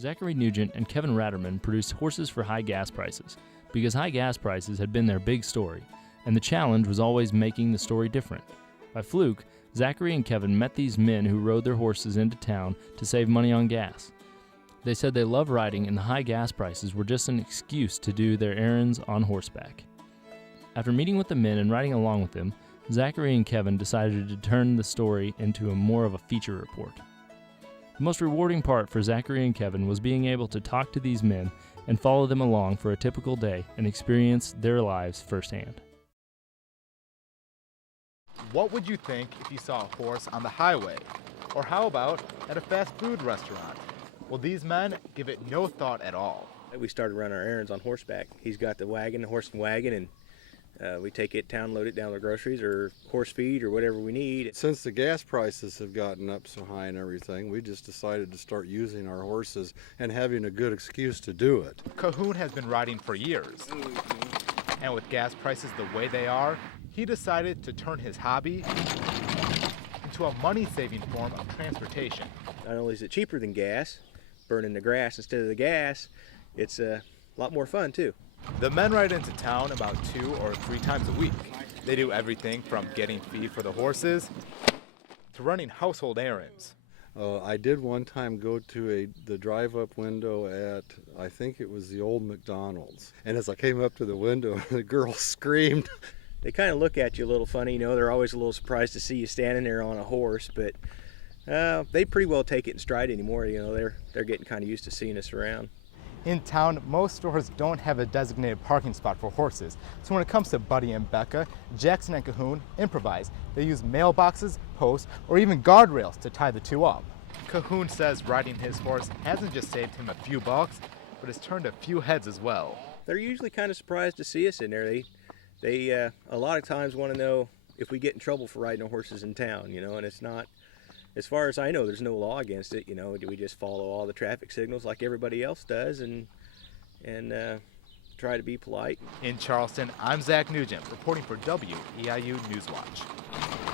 Zachary Nugent and Kevin Ratterman produced Horses for High Gas Prices because high gas prices had been their big story, and the challenge was always making the story different. By fluke, Zachary and Kevin met these men who rode their horses into town to save money on gas. They said they love riding and the high gas prices were just an excuse to do their errands on horseback. After meeting with the men and riding along with them, Zachary and Kevin decided to turn the story into more of a feature report. The most rewarding part for Zachary and Kevin was being able to talk to these men and follow them along for a typical day and experience their lives firsthand. What would you think if you saw a horse on the highway? Or how about at a fast food restaurant? Well, these men give it no thought at all. We started running our errands on horseback. He's got the wagon, the horse and wagon, and we take it town, load it down with groceries or horse feed or whatever we need. Since the gas prices have gotten up so high and everything, we just decided to start using our horses and having a good excuse to do it. Cahoon has been riding for years. And with gas prices the way they are, he decided to turn his hobby into a money-saving form of transportation. Not only is it cheaper than gas, burning the grass instead of the gas, it's a lot more fun too. The men ride into town about 2 or 3 times a week. They do everything from getting feed for the horses to running household errands. I did one time go to the drive-up window at, I think it was the old McDonald's. And as I came up to the window, the girl screamed. They kind of look at you a little funny, they're always a little surprised to see you standing there on a horse, but they pretty well take it in stride anymore. They're getting kind of used to seeing us around. In town, most stores don't have a designated parking spot for horses. So when it comes to Buddy and Becca, Jackson and Cahoon improvise. They use mailboxes, posts, or even guardrails to tie the two up. Cahoon says riding his horse hasn't just saved him a few bucks, but has turned a few heads as well. They're usually kind of surprised to see us in there. They a lot of times want to know if we get in trouble for riding our horses in town, and it's not, as far as I know, there's no law against it. Do we just follow all the traffic signals like everybody else does and try to be polite? In Charleston, I'm Zach Nugent, reporting for WEIU Newswatch.